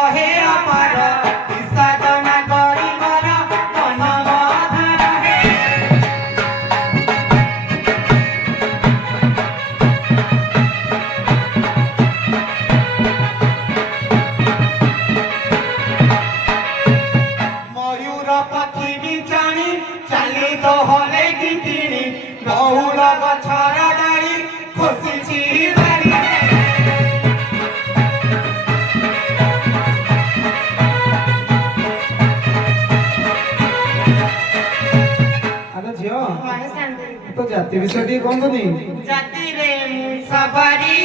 बहे अपार साधना गरीबर मन मधार हे मयूर पक्षी बिचाणी चाली तो हले गिंटिणी बहुल गछर डाली खोसिछि बारी तो जाति विषय टी कौन सुनी जाति रे सवारी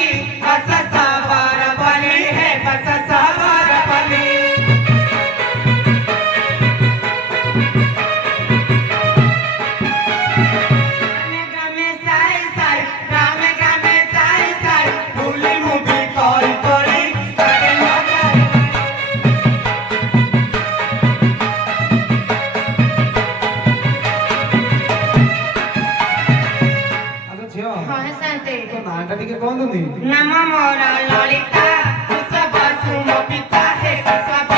बस सवार बनी है बस सवार बनी ग्रामे साई साई ग्रामे साई साई भूली मुभी कई करी करे मगाई आलो झियो हाँ शांति तो नाटा टिके कौन सुनी नम मोर ललिता सब सुम पिता है सब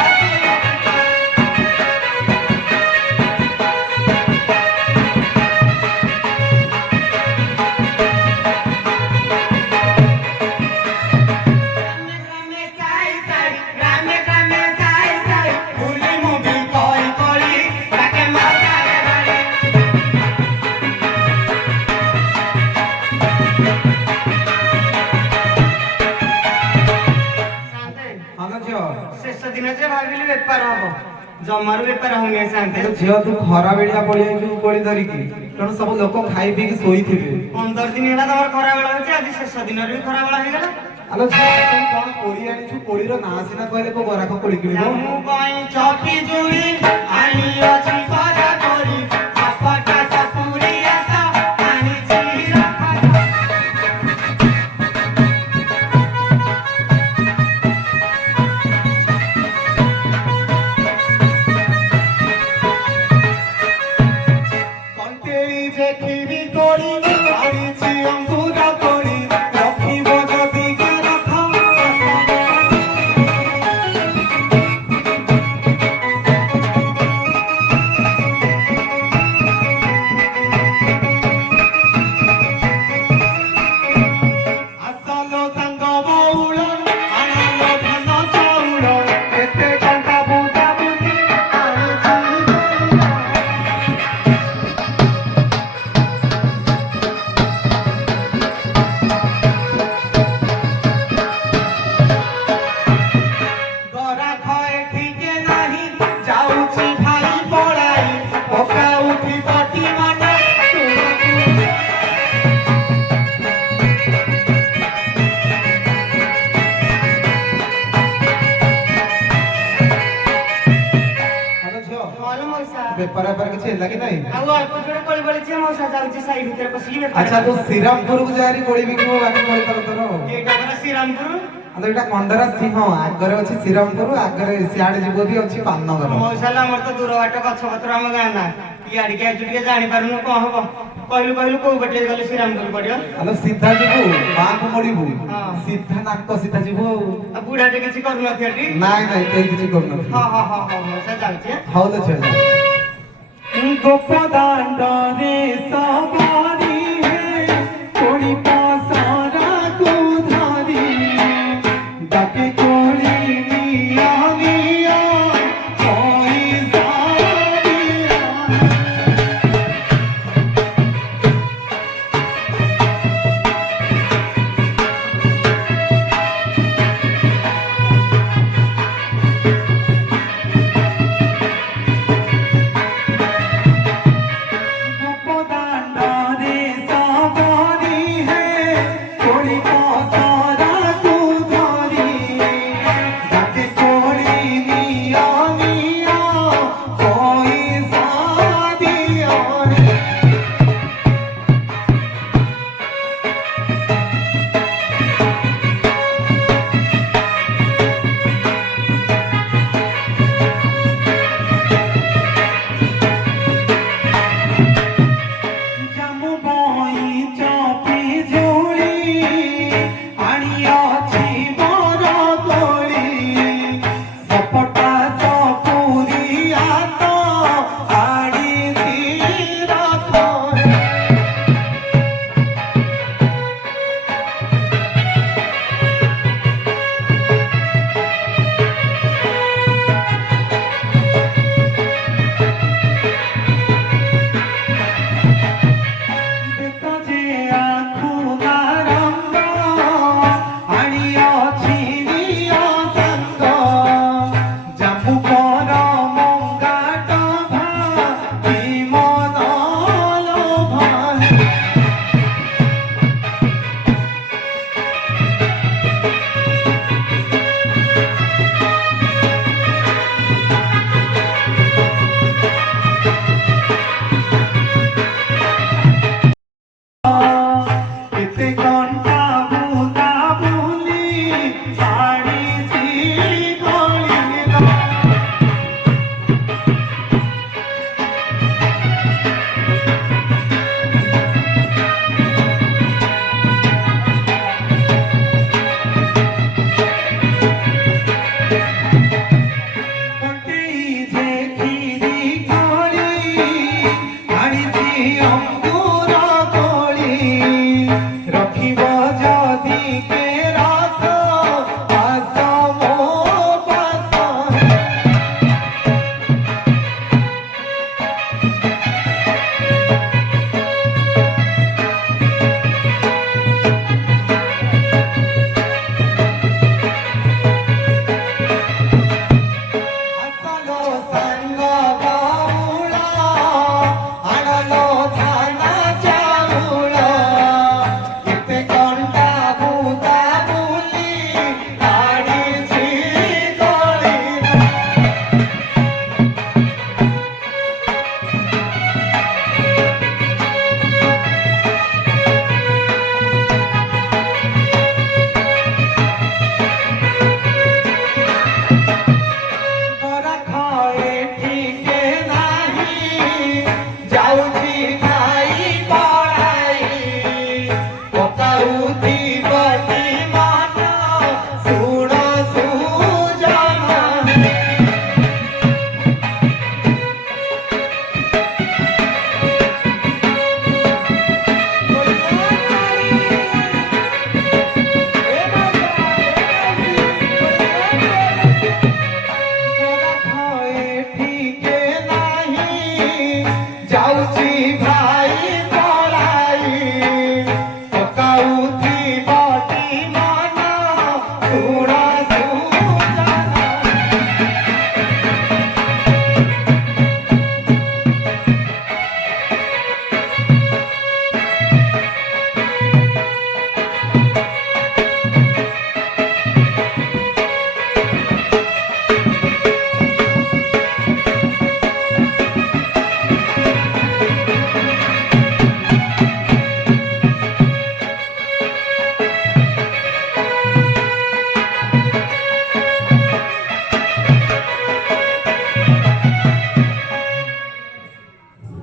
ग्रामे साई साई भूली मुभी कई करी ताके मगाई बारी आलो झियो शेष दिन से भाविली बेपार हम जमार बेपार होंगे शांति तो झियो तू खरा बेड़िया पड़ी आइछु कोड़ी धरी की कारण सब लोक खाई पी के सोई थिबे 15 दिन ହେଲା ତମର ଖରା ବେଳ ଅଛି ଆଜି ଶେଷ ଦିନରେ ବି ଖରା ବେଳ ହେଇଗଲା आलो झियो तू कोन कोड़ी आइछु कोड़ी रो ना सिना कहले को बराख कोड़ी किलो ମୁଁ ପାଇଁ ଚପି ଜୁଳି ଆଣି ଅଛି କରା କରି ଆପଟା ସପୁରି ଆସ ଆଣିଛି ରଖା কন্টেরি যে খিরি করি আনিছি অঙ্কুর করি রখিব যদি রাখ আসলো সাঙ্গ বউল আনালো ধান চাউল কেতে টঙ্কা বুঝা বুঝি গরা খয়ে ঠিকে নাহি যাউছি ভাই পড়াই পকা উঠি পটি মানে आलो झियो ଭଲ ମଉସା बेपार बेपार किछ ହେଲା कि नाही ଆଉ ଅଳ୍ପ ଯୋଡ଼େ କୋଳି ବଳିଛି ମଉସା ଯାଉଛି ସାହି ଭିତରେ ପଶିକି ବେପାର अच्छा तो श्रीरामपुर को जारी कोड़ी बिकबो बाकी कोड़ी तर तर ଏଇଟା ପରା ଶ୍ରୀରାମପୁର आलो एटा कंडरा सिंह आगरे अछि श्रीरामपुर आगरे सियाडे जीव भी अछि पाननगर ମଉସା ଆମର ତ ଦୂର ବାଟ ଗଛ ପତ୍ର ଆମ ଗାଁ ନା ଇଆଡ଼ିକି ଆଜି ଟିକେ ଜାଣିପାରୁନୁ କଣ ହବ କହିଲୁ କହିଲୁ କୋଉ ବାଟେ ଗଲେ ଶ୍ରୀରାମପୁର ପଡିବ आलो सीधा जीवो मां को मोड़ीबो हां सीधा नाक सीधा जीवो ଆଉ ବୁଢ଼ାଟେ କିଛି କରୁନଥିବ ଟି ନାଇଁ ନାଇଁ କେହି କିଛି କରୁନ ହଁ ହଁ ହଁ ହଁ ମଉସା ଯାଉଛି ହଉ ତ ଛେ ଗୋପ ଦାଣ୍ଡରେ ସବାରି ହେ କୋଳି ପସରା କୁ ଧରି ଡାକେ କୋଳି ନିଆ ନିଆ ପଇସା ଦିଆ ଗୋପ ଦାଣ୍ଡରେ ସବାରି ହେ ପାଣି